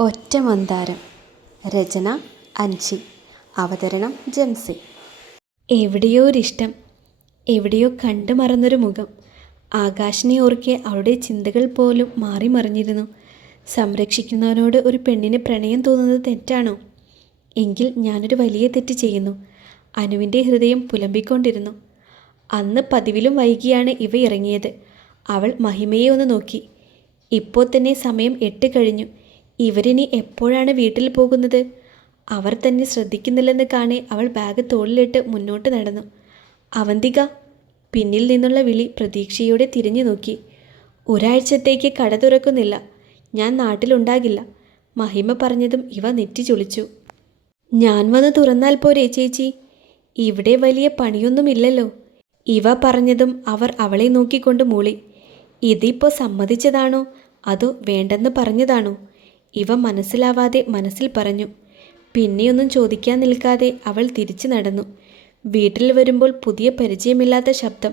ഒറ്റ മന്ദാരം. രചന അഞ്ചി അവതരണം ജംസി. എവിടെയോ ഒരിഷ്ടം എവിടെയോ കണ്ടു മറന്നൊരു മുഖം. ആകാശിനെ ഓർക്കെ അവളുടെ ചിന്തകൾ പോലും മാറി മറിഞ്ഞിരുന്നു. സംരക്ഷിക്കുന്നവനോട് ഒരു പെണ്ണിന് പ്രണയം തോന്നുന്നത് തെറ്റാണോ? എങ്കിൽ ഞാനൊരു വലിയ തെറ്റ് ചെയ്യുന്നു. അനുവിന്റെ ഹൃദയം പുലമ്പിക്കൊണ്ടിരുന്നു. അന്ന് പതിവിലും വൈകിയാണ് ഇവ ഇറങ്ങിയത്. അവൾ മഹിമയെ ഒന്ന് നോക്കി. ഇപ്പോൾ തന്നെ സമയം എട്ട് കഴിഞ്ഞു. ഇവരിനി എപ്പോഴാണ് വീട്ടിൽ പോകുന്നത്? അവർ തന്നെ ശ്രദ്ധിക്കുന്നില്ലെന്ന് കാണെ അവൾ ബാഗ് തോളിലിട്ട് മുന്നോട്ട് നടന്നു. അവന്തിക പിന്നിൽ നിന്നുള്ള വിളി പ്രതീക്ഷയോടെ തിരിഞ്ഞു നോക്കി. ഒരാഴ്ചത്തേക്ക് കട തുറക്കുന്നില്ല. ഞാൻ നാട്ടിലുണ്ടാകില്ല. മഹിമ പറഞ്ഞതും ഇവ നെറ്റി ചൊളിച്ചു. ഞാൻ വന്ന് തുറന്നാൽ പോരെ ചേച്ചി. ഇവിടെ വലിയ പണിയൊന്നുമില്ലല്ലോ. ഇവ പറഞ്ഞതും അവർ അവളെ നോക്കിക്കൊണ്ട് മൂളി. ഇതിപ്പോൾ സമ്മതിച്ചതാണോ? അതോ വേണ്ടെന്ന് പറഞ്ഞതാണോ? ഇവ മനസ്സിലാവാതെ മനസ്സിൽ പറഞ്ഞു പിന്നെയൊന്നും ചോദിക്കാൻ നിൽക്കാതെ അവൾ തിരിച്ചു നടന്നു. വീട്ടിൽ വരുമ്പോൾ പുതിയ പരിചയമില്ലാത്ത ശബ്ദം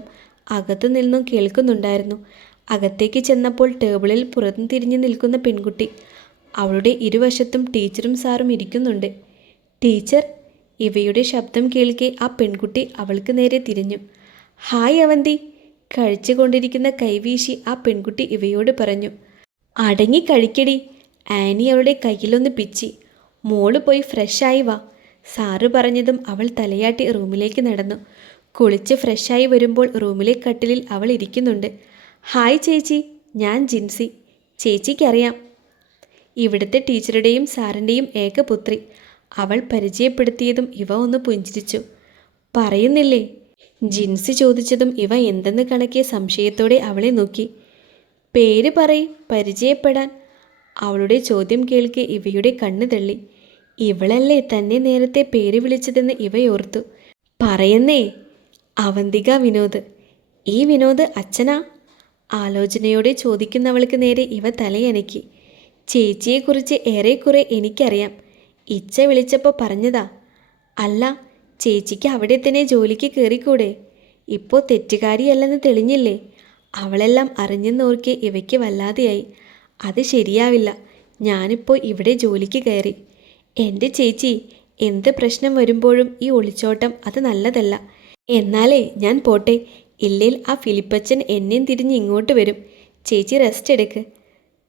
അകത്തു നിന്നും കേൾക്കുന്നുണ്ടായിരുന്നു. അകത്തേക്ക് ചെന്നപ്പോൾ ടേബിളിൽ പുറത്തു തിരിഞ്ഞു നിൽക്കുന്ന പെൺകുട്ടി അവളുടെ ഇരുവശത്തും ടീച്ചറും സാറും ഇരിക്കുന്നുണ്ട്. ടീച്ചർ ഇവയുടെ ശബ്ദം കേൾക്കെ ആ പെൺകുട്ടി അവൾക്ക് നേരെ തിരിഞ്ഞു. ഹായ് അവന്തി കഴിച്ചുകൊണ്ടിരിക്കുന്ന കൈവീശി ആ പെൺകുട്ടി ഇവയോട് പറഞ്ഞു. അടങ്ങി കഴിക്കടി ആനി അവളുടെ കയ്യിലൊന്ന് പിച്ചി. മോൾ പോയി ഫ്രഷായി വാ. സാറ് പറഞ്ഞതും അവൾ തലയാട്ടി റൂമിലേക്ക് നടന്നു. കുളിച്ച് ഫ്രഷായി വരുമ്പോൾ റൂമിലെ കട്ടിലിൽ അവൾ ഇരിക്കുന്നുണ്ട്. ഹായ് ചേച്ചി ഞാൻ ജിൻസി. ചേച്ചിക്കറിയാം. ഇവിടുത്തെ ടീച്ചറുടെയും സാറിന്റെയും ഏക പുത്രി അവൾ പരിചയപ്പെടുത്തിയതും ഇവ ഒന്ന് പുഞ്ചിരിച്ചു. പറയുന്നില്ലേ? ജിൻസി ചോദിച്ചതും ഇവ എന്തെന്ന് കണക്കിയ സംശയത്തോടെ അവളെ നോക്കി. പേര് പറയും പരിചയപ്പെടാൻ. അവളുടെ ചോദ്യം കേൾക്കെ ഇവയുടെ കണ്ണ് തള്ളി. ഇവളല്ലേ തന്നെ നേരത്തെ പേര് വിളിച്ചതെന്ന് ഇവയോർത്തു. പറയുന്നേ അവന്തിക വിനോദ്. ഈ വിനോദ് അച്ഛനാ? ആലോചനയോടെ ചോദിക്കുന്നവൾക്ക് നേരെ ഇവ തലയനക്കി. ചേച്ചിയെക്കുറിച്ച് ഏറെക്കുറെ എനിക്കറിയാം. ഇച്ച വിളിച്ചപ്പോൾ പറഞ്ഞതാ. അല്ല ചേച്ചിക്ക് അവിടെ തന്നെ ജോലിക്ക് കയറിക്കൂടെ ഇപ്പോൾ തെറ്റുകാരിയല്ലെന്ന് തെളിഞ്ഞില്ലേ? അവളെല്ലാം അറിഞ്ഞെന്നോർക്കെ ഇവയ്ക്ക് വല്ലാതെയായി. അത് ശരിയാവില്ല. ഞാനിപ്പോൾ ഇവിടെ ജോലിക്ക് കയറി. എന്റെ ചേച്ചി എന്ത് പ്രശ്നം വരുമ്പോഴും ഈ ഒളിച്ചോട്ടം അത് നല്ലതല്ല. എന്നാലേ ഞാൻ പോട്ടെ. ഇല്ലേൽ ആ ഫിലിപ്പച്ചൻ എന്നെയും തിരിഞ്ഞ് ഇങ്ങോട്ട് വരും. ചേച്ചി റെസ്റ്റ് എടുക്ക്.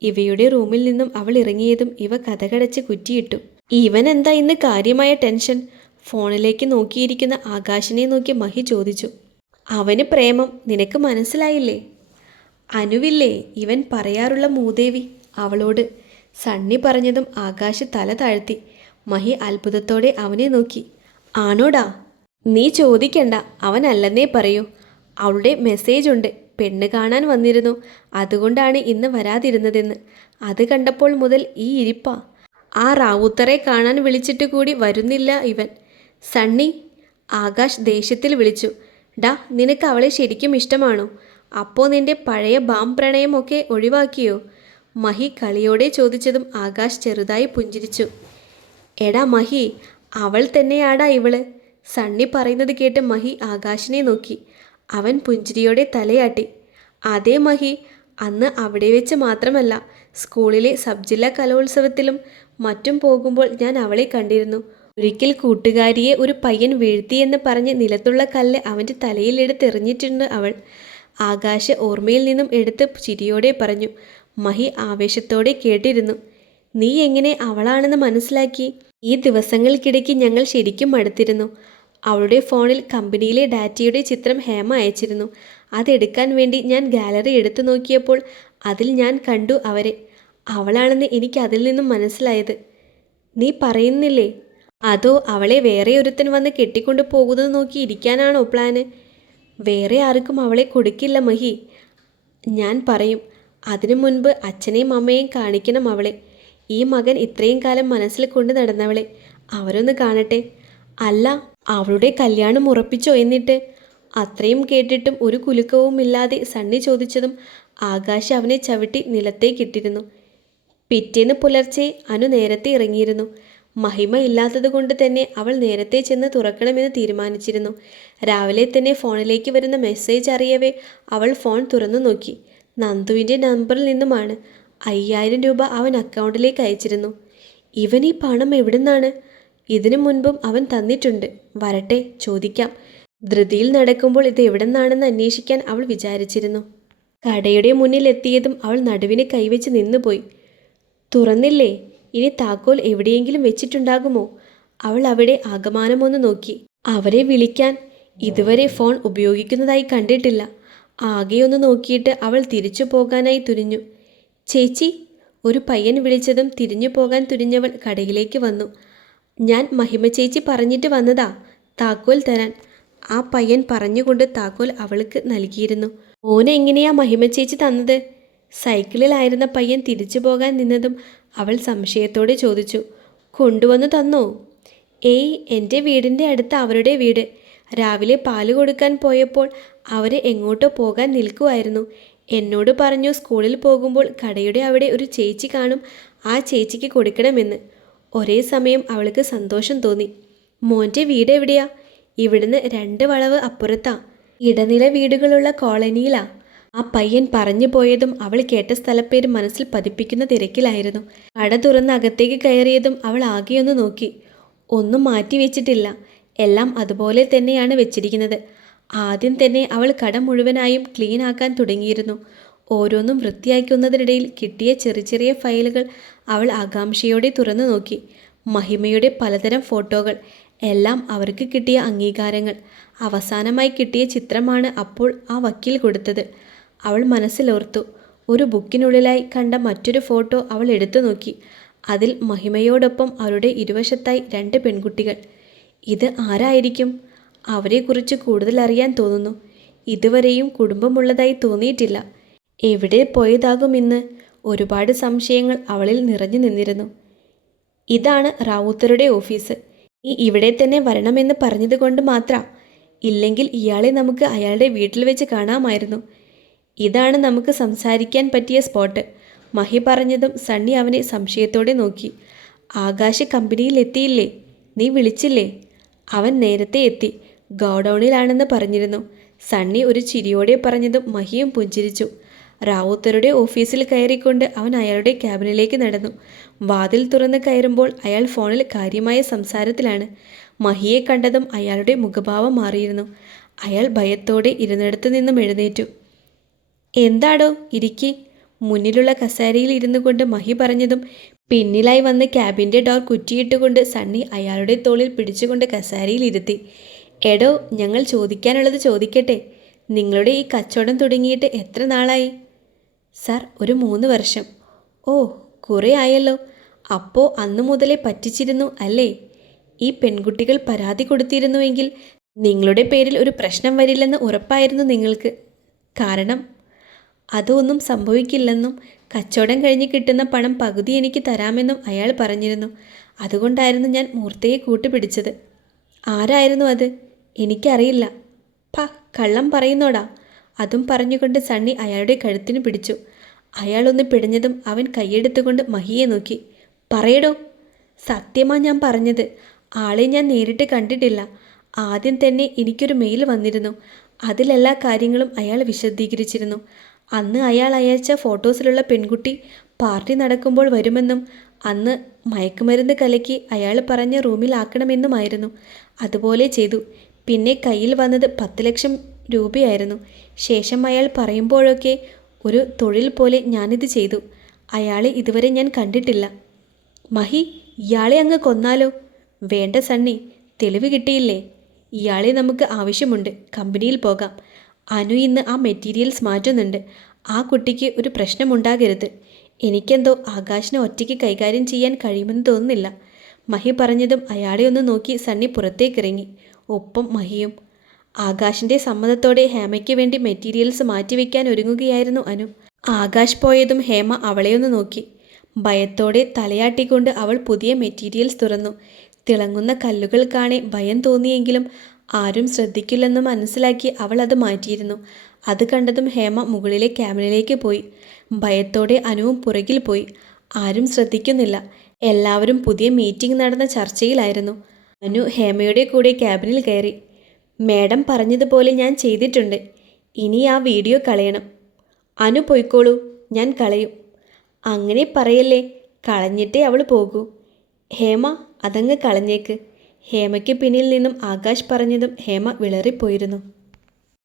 ഇവയുടെ റൂമിൽ നിന്നും അവൾ ഇറങ്ങിയതും ഇവ കഥകടച്ച് കുറ്റിയിട്ടു. ഇവൻ എന്താ ഇന്ന് കാര്യമായ ടെൻഷൻ? ഫോണിലേക്ക് നോക്കിയിരിക്കുന്ന ആകാശിനെ നോക്കി മഹി ചോദിച്ചു. അവന് പ്രേമം നിനക്ക് മനസ്സിലായില്ലേ? അനുവില്ലേ ഇവൻ പറയാറുള്ള മൂദേവി അവളോട്. സണ്ണി പറഞ്ഞതും ആകാശ് തല താഴ്ത്തി. മഹി അത്ഭുതത്തോടെ അവനെ നോക്കി. ആണോടാ നീ ചോദിക്കണ്ട അവനല്ലെന്നേ പറയൂ. അവളുടെ മെസ്സേജ് ഉണ്ട്. പെണ്ണ് കാണാൻ വന്നിരുന്നു. അതുകൊണ്ടാണ് ഇന്ന് വരാതിരുന്നതെന്ന്. അത് കണ്ടപ്പോൾ മുതൽ ഈ ഇരിപ്പ. ആ റാവുത്തറെ കാണാൻ വിളിച്ചിട്ട് കൂടി വരുന്നില്ല ഇവൻ. സണ്ണി ആകാശ് ദേഷ്യത്തിൽ വിളിച്ചു. ഡാ നിനക്ക് അവളെ ശരിക്കും ഇഷ്ടമാണോ? അപ്പോൾ നിന്റെ പഴയ ബാം പ്രണയമൊക്കെ ഒഴിവാക്കിയോ? മഹി കളിയോടെ ചോദിച്ചതും ആകാശ് ചെറുതായി പുഞ്ചിരിച്ചു. എടാ മഹി അവൾ തന്നെയാടാ ഇവൾ. സണ്ണി പറയുന്നത് കേട്ട് മഹി ആകാശിനെ നോക്കി. അവൻ പുഞ്ചിരിയോടെ തലയാട്ടി. അതേ മഹി അന്ന് അവിടെ വെച്ച് മാത്രമല്ല സ്കൂളിലെ സബ് ജില്ലാ കലോത്സവത്തിലും മറ്റും പോകുമ്പോൾ ഞാൻ അവളെ കണ്ടിരുന്നു. ഒരിക്കൽ കൂട്ടുകാരിയെ ഒരു പയ്യൻ വീഴ്ത്തിയെന്ന് പറഞ്ഞ് നിലത്തുള്ള കല്ല് അവന്റെ തലയിലെടുത്തെറിഞ്ഞിട്ടുണ്ട് അവൾ. ആകാശ് ഓർമ്മയിൽ നിന്നും എടുത്ത് ചിരിയോടെ പറഞ്ഞു മഹി ആവേശത്തോടെ കേട്ടിരുന്നു. നീ എങ്ങനെ അവളാണെന്ന് മനസ്സിലാക്കി? ഈ ദിവസങ്ങൾക്കിടയ്ക്ക് ഞങ്ങൾ ശരിക്കും മടുത്തിരുന്നു. അവളുടെ ഫോണിൽ കമ്പനിയിലെ ഡാറ്റയുടെ ചിത്രം ഹേമ അയച്ചിരുന്നു. അതെടുക്കാൻ വേണ്ടി ഞാൻ ഗാലറി എടുത്തു നോക്കിയപ്പോൾ അതിൽ ഞാൻ കണ്ടു അവരെ. അവളാണെന്ന് എനിക്ക് അതിൽ നിന്നും മനസ്സിലായത്. നീ പറയുന്നില്ലേ? അതോ അവളെ വേറെ ഒരുത്തൻ വന്ന് കെട്ടിക്കൊണ്ടു പോകുന്നത് നോക്കി ഇരിക്കാനാണോ പ്ലാന്? വേറെ ആർക്കും അവളെ കൊടുക്കില്ല മഹി. ഞാൻ പറയും അതിനു മുൻപ് അച്ഛനെയും അമ്മയെയും കാണിക്കണം അവളെ. ഈ മകൻ ഇത്രയും കാലം മനസ്സിൽ കൊണ്ട് നടന്നവളെ. അവരൊന്ന് കാണട്ടെ. അല്ല അവളുടെ കല്യാണം ഉറപ്പിച്ചോ എന്നിട്ട്? അത്രയും കേട്ടിട്ടും ഒരു കുലുക്കവും ഇല്ലാതെ സണ്ണി ചോദിച്ചതും ആകാശ് അവനെ ചവിട്ടി നിലത്തേക്കിട്ടിരുന്നു പിറ്റേന്ന് പുലർച്ചെ അനു നേരത്തെ ഇറങ്ങിയിരുന്നു. മഹിമ ഇല്ലാത്തത് കൊണ്ട് തന്നെ അവൾ നേരത്തെ ചെന്ന് തുറക്കണമെന്ന് തീരുമാനിച്ചിരുന്നു. രാവിലെ തന്നെ ഫോണിലേക്ക് വരുന്ന മെസ്സേജ് അറിയവേ അവൾ ഫോൺ തുറന്നു നോക്കി. നന്ദുവിന്റെ നമ്പറിൽ നിന്നുമാണ് അയ്യായിരം രൂപ അവൻ അക്കൗണ്ടിലേക്ക് അയച്ചിരുന്നു. ഇവൻ ഈ പണം എവിടുന്നാണ്? ഇതിനു മുൻപും അവൻ തന്നിട്ടുണ്ട്. വരട്ടെ ചോദിക്കാം. ധൃതിയിൽ നടക്കുമ്പോൾ ഇത് എവിടെന്നാണെന്ന് അന്വേഷിക്കാൻ അവൾ വിചാരിച്ചിരുന്നു. കടയുടെ മുന്നിൽ എത്തിയതും അവൾ നടുവിനെ കൈവച്ച് നിന്നുപോയി. തുറന്നില്ലേ? ഇനി താക്കോൽ എവിടെയെങ്കിലും വെച്ചിട്ടുണ്ടാകുമോ? അവൾ അവിടെ ആകമാനമൊന്ന് നോക്കി. അവരെ വിളിക്കാൻ ഇതുവരെ ഫോൺ ഉപയോഗിക്കുന്നതായി കണ്ടിട്ടില്ല. ആകെയൊന്ന് നോക്കിയിട്ട് അവൾ തിരിച്ചു പോകാനായി തുനിഞ്ഞു. ചേച്ചി ഒരു പയ്യൻ വിളിച്ചതും തിരിഞ്ഞു പോകാൻ തുനിഞ്ഞവൾ കടയിലേക്ക് വന്നു. ഞാൻ മഹിമ ചേച്ചി പറഞ്ഞിട്ട് വന്നതാ താക്കോൽ തരാൻ. ആ പയ്യൻ പറഞ്ഞുകൊണ്ട് താക്കോൽ അവൾക്ക് നൽകിയിരുന്നു. ഓനെ എങ്ങനെയാ മഹിമ ചേച്ചി തന്നത്? സൈക്കിളിലായിരുന്ന പയ്യൻ തിരിച്ചു പോകാൻ നിന്നതും അവൾ സംശയത്തോടെ ചോദിച്ചു കൊണ്ടുവന്നു തന്നോ? ഏയ് എന്റെ വീടിന്റെ അടുത്ത് അവരുടെ വീട്. രാവിലെ പാൽ കൊടുക്കാൻ പോയപ്പോൾ അവർ എങ്ങോട്ടോ പോകാൻ നിൽക്കുമായിരുന്നു എന്നോട് പറഞ്ഞു സ്കൂളിൽ പോകുമ്പോൾ കടയുടെ അവിടെ ഒരു ചേച്ചി കാണും ആ ചേച്ചിക്ക് കൊടുക്കണമെന്ന്. ഒരേ സമയം അവൾക്ക് സന്തോഷം തോന്നി. മോന്റെ വീട് എവിടെയാ ഇവിടുന്ന് രണ്ട് വളവ് അപ്പുറത്താ. ഇടനില വീടുകളുള്ള കോളനിയിലാ. ആ പയ്യൻ പറഞ്ഞു പോയതും അവൾ കേട്ട സ്ഥലപ്പേര് മനസ്സിൽ പതിപ്പിക്കുന്ന തിരക്കിലായിരുന്നു. കട തുറന്ന് അകത്തേക്ക് കയറിയതും അവൾ ആകെയൊന്ന് നോക്കി. ഒന്നും മാറ്റി വെച്ചിട്ടില്ല. എല്ലാം അതുപോലെ തന്നെയാണ് വെച്ചിരിക്കുന്നത്. ആദ്യം തന്നെ അവൾ കട മുഴുവനായും ക്ലീൻ ആക്കാൻ തുടങ്ങിയിരുന്നു. ഓരോന്നും വൃത്തിയാക്കുന്നതിനിടയിൽ കിട്ടിയ ചെറിയ ചെറിയ ഫയലുകൾ അവൾ ആകാംക്ഷയോടെ തുറന്നു നോക്കി. മഹിമയുടെ പലതരം ഫോട്ടോകൾ. എല്ലാം അവർക്ക് കിട്ടിയ അംഗീകാരങ്ങൾ. അവസാനമായി കിട്ടിയ ചിത്രമാണ് അപ്പോൾ ആ വക്കീൽ കൊടുത്തത്. അവൾ മനസ്സിലോർത്തു. ഒരു ബുക്കിനുള്ളിലായി കണ്ട മറ്റൊരു ഫോട്ടോ അവൾ എടുത്തു നോക്കി. അതിൽ മഹിമയോടൊപ്പം അവരുടെ ഇരുവശത്തായി രണ്ട് പെൺകുട്ടികൾ. ഇത് ആരായിരിക്കും? അവരെക്കുറിച്ച് കൂടുതൽ അറിയാൻ തോന്നുന്നു. ഇതുവരെയും കുടുംബമുള്ളതായി തോന്നിയിട്ടില്ല. എവിടെ പോയതാകും ഇന്ന് ഒരുപാട് സംശയങ്ങൾ അവളിൽ നിറഞ്ഞു നിന്നിരുന്നു. ഇതാണ് റാവുത്തറുടെ ഓഫീസ്. ഈ ഇവിടെ തന്നെ വരണമെന്ന് പറഞ്ഞതുകൊണ്ട് മാത്രം. ഇല്ലെങ്കിൽ ഇയാളെ നമുക്ക് അയാളുടെ വീട്ടിൽ വെച്ച് കാണാമായിരുന്നു. ഇതാണ് നമുക്ക് സംസാരിക്കാൻ പറ്റിയ സ്പോട്ട്. മഹി പറഞ്ഞതും സണ്ണി അവനെ സംശയത്തോടെ നോക്കി. ആകാശ കമ്പനിയിൽ എത്തിയില്ലേ? നീ വിളിച്ചില്ലേ? അവൻ നേരത്തെ എത്തി. ഗോഡൗണിലാണെന്ന് പറഞ്ഞിരുന്നു. സണ്ണി ഒരു ചിരിയോടെ പറഞ്ഞതും മഹിയും പുഞ്ചിരിച്ചു. റാവുത്തരുടെ ഓഫീസിൽ കയറിക്കൊണ്ട് അവൻ അയാളുടെ ക്യാബിനിലേക്ക് നടന്നു. വാതിൽ തുറന്ന് കയറുമ്പോൾ അയാൾ ഫോണിൽ കാര്യമായ സംസാരത്തിലാണ്. മഹിയെ കണ്ടതും അയാളുടെ മുഖഭാവം മാറിയിരുന്നു. അയാൾ ഭയത്തോടെ ഇരുന്നിടത്തു നിന്നും എഴുന്നേറ്റു. എന്താടോ ഇരിക്കി? മുന്നിലുള്ള കസേരയിൽ ഇരുന്നു കൊണ്ട് മഹി പറഞ്ഞതും പിന്നിലായി വന്ന് ക്യാബിന്റെ ഡോർ കുറ്റിയിട്ടുകൊണ്ട് സണ്ണി അയാളുടെ തോളിൽ പിടിച്ചുകൊണ്ട് കസേരയിൽ ഇരുത്തി. എടോ ഞങ്ങൾ ചോദിക്കാനുള്ളത് ചോദിക്കട്ടെ. നിങ്ങളുടെ ഈ കച്ചവടം തുടങ്ങിയിട്ട് എത്ര നാളായി? സാർ ഒരു മൂന്ന് വർഷം. ഓ കുറേ ആയല്ലോ. അപ്പോൾ അന്നു മുതലേ പറ്റിച്ചിരുന്നു അല്ലേ? ഈ പെൺകുട്ടികൾ പരാതി കൊടുത്തിരുന്നുവെങ്കിൽ നിങ്ങളുടെ പേരിൽ ഒരു പ്രശ്നം വരില്ലെന്ന് ഉറപ്പായിരുന്നു നിങ്ങൾക്ക്. കാരണം അതൊന്നും സംഭവിക്കില്ലെന്നും കച്ചവടം കഴിഞ്ഞ് കിട്ടുന്ന പണം പകുതി എനിക്ക് തരാമെന്നും അയാൾ പറഞ്ഞിരുന്നു. അതുകൊണ്ടായിരുന്നു ഞാൻ മൂർത്തയെ കൂട്ടുപിടിച്ചത്. ആരായിരുന്നു അത്? എനിക്കറിയില്ല. പ കള്ളം പറയുന്നോടാ. അതും പറഞ്ഞുകൊണ്ട് സണ്ണി അയാളുടെ കഴുത്തിന് പിടിച്ചു. അയാളൊന്ന് പിടഞ്ഞതും അവൻ കൈയെടുത്തുകൊണ്ട് മഹിയെ നോക്കി. പറയടോ? സത്യമാ ഞാൻ പറഞ്ഞത്. ആളെ ഞാൻ നേരിട്ട് കണ്ടിട്ടില്ല. ആദ്യം തന്നെ എനിക്കൊരു മെയിൽ വന്നിരുന്നു. അതിലെല്ലാ കാര്യങ്ങളും അയാൾ വിശദീകരിച്ചിരുന്നു. അന്ന് അയാൾ അയച്ച ഫോട്ടോസിലുള്ള പെൺകുട്ടി പാർട്ടി നടക്കുമ്പോൾ വരുമെന്നും അന്ന് മയക്കുമരുന്ന് കലക്കി അയാൾ പറഞ്ഞ റൂമിലാക്കണമെന്നുമായിരുന്നു അതുപോലെ ചെയ്തു. പിന്നെ കയ്യിൽ വന്നത് പത്ത് ലക്ഷം രൂപയായിരുന്നു. ശേഷം അയാൾ പറയുമ്പോഴൊക്കെ ഒരു തൊഴിൽ പോലെ ഞാനിത് ചെയ്തു. അയാളെ ഇതുവരെ ഞാൻ കണ്ടിട്ടില്ല. മഹി ഇയാളെ അങ്ങ് കൊന്നാലോ? വേണ്ട സണ്ണി തെളിവ് കിട്ടിയില്ലേ? ഇയാളെ നമുക്ക് ആവശ്യമുണ്ട്. കമ്പനിയിൽ പോകാം. അനു ഇന്ന് ആ മെറ്റീരിയൽസ് മാറ്റുന്നുണ്ട്. ആ കുട്ടിക്ക് ഒരു പ്രശ്നമുണ്ടാകരുത്. എനിക്കെന്തോ ആകാശിനെ ഒറ്റയ്ക്ക് കൈകാര്യം ചെയ്യാൻ കഴിയുമെന്ന് തോന്നുന്നില്ല. മഹി പറഞ്ഞതും അയാളെ ഒന്ന് നോക്കി സണ്ണി പുറത്തേക്കിറങ്ങി. ഒപ്പം മഹിയും. ആകാശിന്റെ സമ്മതത്തോടെ ഹേമയ്ക്ക് വേണ്ടി മെറ്റീരിയൽസ് മാറ്റിവെക്കാൻ ഒരുങ്ങുകയായിരുന്നു അനു. ആകാശ് പോയതും ഹേമ അവളെയൊന്ന് നോക്കി. ഭയത്തോടെ തലയാട്ടിക്കൊണ്ട് അവൾ പുതിയ മെറ്റീരിയൽസ് തുറന്നു. തിളങ്ങുന്ന കല്ലുകൾ കാണെ ഭയം തോന്നിയെങ്കിലും ആരും ശ്രദ്ധിക്കില്ലെന്ന് മനസ്സിലാക്കി അവൾ അത് മാറ്റിയിരുന്നു. അത് കണ്ടതും ഹേമ മുകളിലെ ക്യാബിനിലേക്ക് പോയി. ഭയത്തോടെ അനുവും പുറകിൽ പോയി. ആരും ശ്രദ്ധിക്കുന്നില്ല. എല്ലാവരും പുതിയ മീറ്റിംഗ് നടന്ന ചർച്ചയിലായിരുന്നു. അനു ഹേമയുടെ കൂടെ ക്യാബിനിൽ കയറി. മേഡം പറഞ്ഞതുപോലെ ഞാൻ ചെയ്തിട്ടുണ്ട്. ഇനി ആ വീഡിയോ കളയണം. അനു പൊയ്ക്കോളൂ. ഞാൻ കളയും. അങ്ങനെ പറയല്ലേ. കളഞ്ഞിട്ടേ അവൾ പോകൂ. ഹേമ അതങ്ങ് കളഞ്ഞേക്ക്. ഹേമയ്ക്ക് പിന്നിൽ നിന്നും ആകാശ് പറഞ്ഞതും ഹേമ വിളറിപ്പോയിരുന്നു.